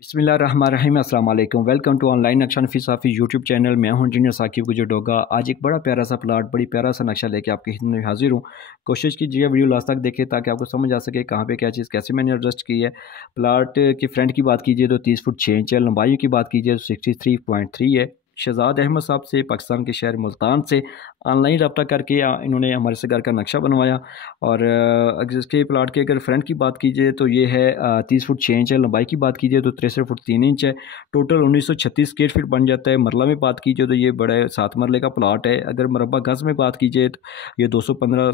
बिस्मिल्लाहिर्रहमानिर्रहीम अस्सलाम वालेकुम। वेलकम टू ऑनलाइन नक्शा नफीस साफ़ी यूट्यूब चैनल। मैं हूं इंजीनियर साकिब गुजरडोगा। आज एक बड़ा प्यारा सा प्लाट, बड़ी प्यारा सा नक्शा लेके आपकी खिदमत में हाजिर हूं। कोशिश कीजिए वीडियो लास्ट तक देखें ताकि आपको समझ आ सके कहां पे क्या चीज़ कैसे मैंने एडजस्ट की है। प्लाट की फ्रंट की बात कीजिए तो 30 फुट 6 इंच है। लंबाई की बात कीजिए तो 63.3 है। शहजाद अहमद साहब से पाकिस्तान के शहर मुल्तान से ऑनलाइन रब्ता करके इन्होंने हमारे से घर का नक्शा बनवाया। और अगर इसके प्लाट के अगर फ्रंट की बात कीजिए तो ये है 30 फुट 6 इंच है। लंबाई की बात कीजिए तो 63 फुट 3 इंच है। टोटल 1936 स्क्वायर फीट बन जाता है। मरला में बात कीजिए तो ये बड़ा 7 मरले का प्लाट है। अगर मरबा गज में बात कीजिए तो ये 215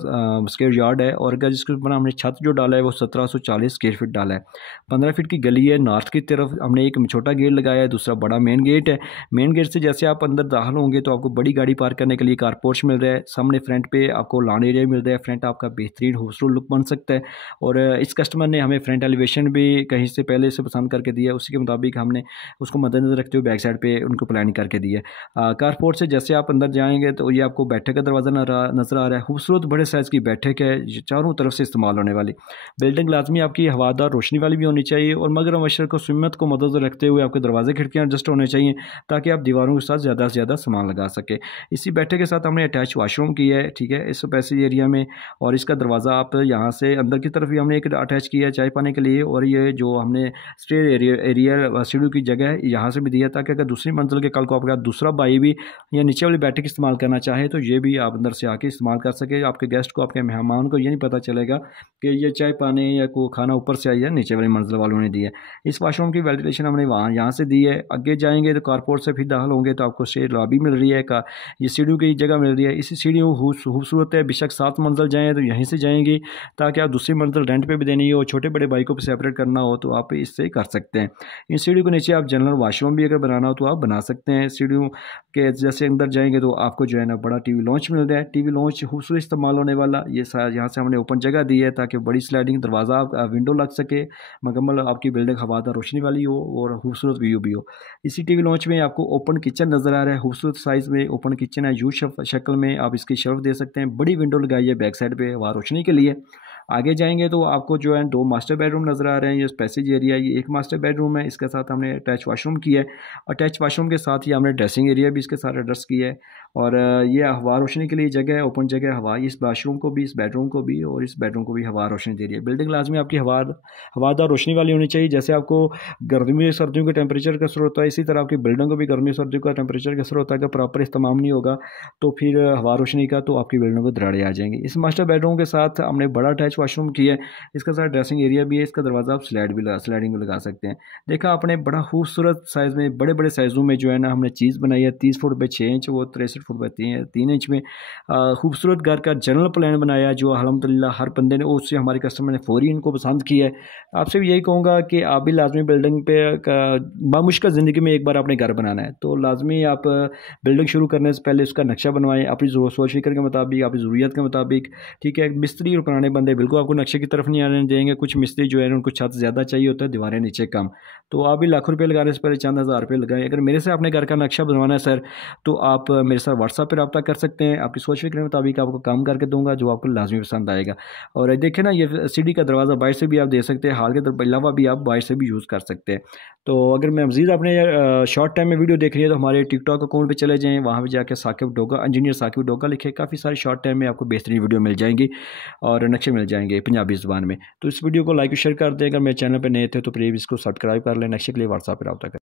स्क्वायर यार्ड है। और अगर जिसके ऊपर हमने छत जो डाला है वो 1740 स्क्वायर फीट डाला है। 15 फीट की गली है। नॉर्थ की तरफ हमने एक छोटा गेट लगाया है, दूसरा बड़ा मेन गेट है। मेन गेट से जैसे आप अंदर दाखिल होंगे तो आपको बड़ी गाड़ी पार्क करने के लिए कार पोर्च मिल रहा है। सामने फ्रंट पे आपको लॉन एरिया मिल रहा है। फ्रंट आपका बेहतरीन खूबसूरत लुक बन सकता है। और इस कस्टमर ने हमें फ्रंट एलिवेशन भी कहीं से पहले से पसंद करके दिया है। उसी के मुताबिक हमने उसको मद्देनजर रखते हुए बैक साइड पे उनको प्लानिंग करके दी है। कार पोर्च से जैसे आप अंदर जाएंगे तो ये आपको बैठक का दरवाज़ा नज़र आ रहा है। खूबसूरत बड़े साइज़ की बैठक है, चारों तरफ से इस्तेमाल होने वाली। बिल्डिंग लाजमी आपकी हवादार रोशनी वाली भी होनी चाहिए और मगर मशरक़ को सुन्नत को मद्देनजर रखते हुए आपके दरवाजे खिड़कियाँ एडजस्ट होने चाहिए ताकि आप दीवारों के साथ ज़्यादा से ज़्यादा सामान लगा सके। इसी बैठक के साथ हमने अटैच वाशरूम किया है, ठीक है, इस पैसेज एरिया में। और इसका दरवाज़ा आप यहाँ से अंदर की तरफ भी हमने एक अटैच किया है चाय पाने के लिए। और ये जो हमने स्टेयर एरिया सीढ़ी की जगह है यहाँ से भी दिया ताकि अगर दूसरी मंजिल के कल को आपका दूसरा भाई भी या नीचे वाली बैठक इस्तेमाल करना चाहे तो ये भी आप अंदर से आके इस्तेमाल कर सके। आपके गेस्ट को, आपके मेहमान को ये नहीं पता चलेगा कि ये चाय पाने या को खाना ऊपर से आई है नीचे वाली मंजिल वालों ने दी है। इस वाशरूम की वेंटिलेशन हमने यहाँ से दी है। आगे जाएंगे तो कारपोर्ट से फिर दाखिल होंगे तो आपको स्टेयर लॉबी मिल रही है, का ये सीढ़ियों की जगह मिल रही है। इसी सीढ़ियों खूबसूरत है, बेशक 7 मंजिल जाएँ तो यहीं से जाएंगी ताकि आप दूसरी मंजिल रेंट पे भी देनी हो, छोटे बड़े बाइक को सेपरेट करना हो तो आप इससे कर सकते हैं। इन सीढ़ियों के नीचे आप जनरल वाशरूम भी अगर बनाना हो तो आप बना सकते हैं। सीढ़ियों के जैसे अंदर जाएंगे तो आपको जो है ना बड़ा टीवी लॉन्च मिल रहा है। टीवी लॉन्च खूबसूरत इस्तेमाल होने वाला। ये यहाँ से हमने ओपन जगह दी है ताकि बड़ी स्लाइडिंग दरवाज़ा विंडो लग सके, मुकम्मल आपकी बिल्डिंग हवादार रोशनी वाली हो और खूबसूरत व्यू भी हो। इसी टीवी लॉन्च में आपको ओपन किचन नज़र आ रहा है। खूबसूरत साइज़ में ओपन किचन है, यू शक्ल में आप इसकी शेल्फ दे सकते हैं। बड़ी विंडो लगाई है बैक साइड पे हवा रोशनी के लिए। आगे जाएंगे तो आपको जो है 2 मास्टर बेडरूम नज़र आ रहे हैं। ये पैसेज एरिया, ये एक मास्टर बेडरूम है, इसके साथ हमने अटैच वाशरूम किया है। अटैच वाशरूम के साथ ही हमने ड्रेसिंग एरिया भी इसके साथ एडजस्ट किया है। और ये हवा रोशनी के लिए जगह है, ओपन जगह हवा इस वाशरूम को भी, इस बेडरूम को भी और इस बेडरूम को भी हवा रोशनी दे रही है। बिल्डिंग लाजमी आपकी हवादार रोशनी वाली होनी चाहिए। जैसे आपको गर्मी सर्दियों के टेम्परेचर का असर होता है, इसी तरह आपकी बिल्डिंग को भी गर्मी सर्दियों का टेम्परेचर का असर होता है। अगर प्रॉपर इस्तेमाल नहीं होगा तो फिर हवा रोशनी का तो आपकी बिल्डिंग को दरारें आ जाएंगी। इस मास्टर बेडरूम के साथ हमने बड़ा अटैच वाशरूम किया है। इसके साथ ड्रेसिंग एरिया भी है। इसका दरवाज़ा आप स्लाइडिंग भी लगा सकते हैं। देखा आपने बड़ा खूबसूरत साइज़ में, बड़े बड़े साइज़ों में जो है ना हमने चीज़ बनाई है। 30 फुट बाई 6 इंच, वो 63 फुट बाई 3 इंच में खूबसूरत घर का जनरल प्लान बनाया जो अल्हम्दुलिल्लाह हर बंदे ने, उससे हमारे कस्टमर ने फौरी इनको पसंद किया है। आपसे भी यही कहूँगा कि आप भी लाजमी बिल्डिंग पे बामुश्किल ज़िंदगी में एक बार अपने घर बनाना है तो लाजमी आप बिल्डिंग शुरू करने से पहले उसका नक्शा बनवाएं अपनी सोच फिक्र के मुताबिक, आपकी ज़रूरियत के मुताबिक, ठीक है। मिस्त्री और पुराने बंदे बिल्कुल आपको नक्शे की तरफ नहीं आने देंगे। कुछ मिस्त्री जो है उनको छत ज़्यादा चाहिए होता है, दीवारें नीचे कम। तो आप भी लाखों रुपये लगाने से पहले चंद हज़ार रुपये लगाएं। अगर मेरे से अपने घर का नक्शा बनवाना है सर तो आप मेरे साथ व्हाट्सएप पर रब्ता कर सकते हैं। आपकी सोच फिक्र के मुताबिक आपको काम करके दूंगा जो आपको लाजमी पसंद आएगा। और देखें ना, ये सीढ़ी का दरवाज़ा बाहर से भी आप दे सकते हैं, हाल के अलावा भी आप बाहर से भी यूज़ कर सकते हैं। तो अगर मैं मज़ीद अपने शॉर्ट टाइम में वीडियो देख रही है तो हमारे टिकटॉक अकाउंट पे चले जाएँ, वहाँ पे जाकर साकिब डोगा, इंजीनियर साकिब डोगा लिखे, काफ़ी सारे शॉर्ट टाइम में आपको बेहतरीन वीडियो मिल जाएंगी और नक्शे मिल जाएंगे पंजाबी ज़ुबान में। तो इस वीडियो को लाइक और शेयर कर दें। अगर मेरे चैनल पर नए थे तो प्लीज़ इसको सब्सक्राइब कर लें। नक्शे के लिए व्हाट्सएप पर रब्ता करें।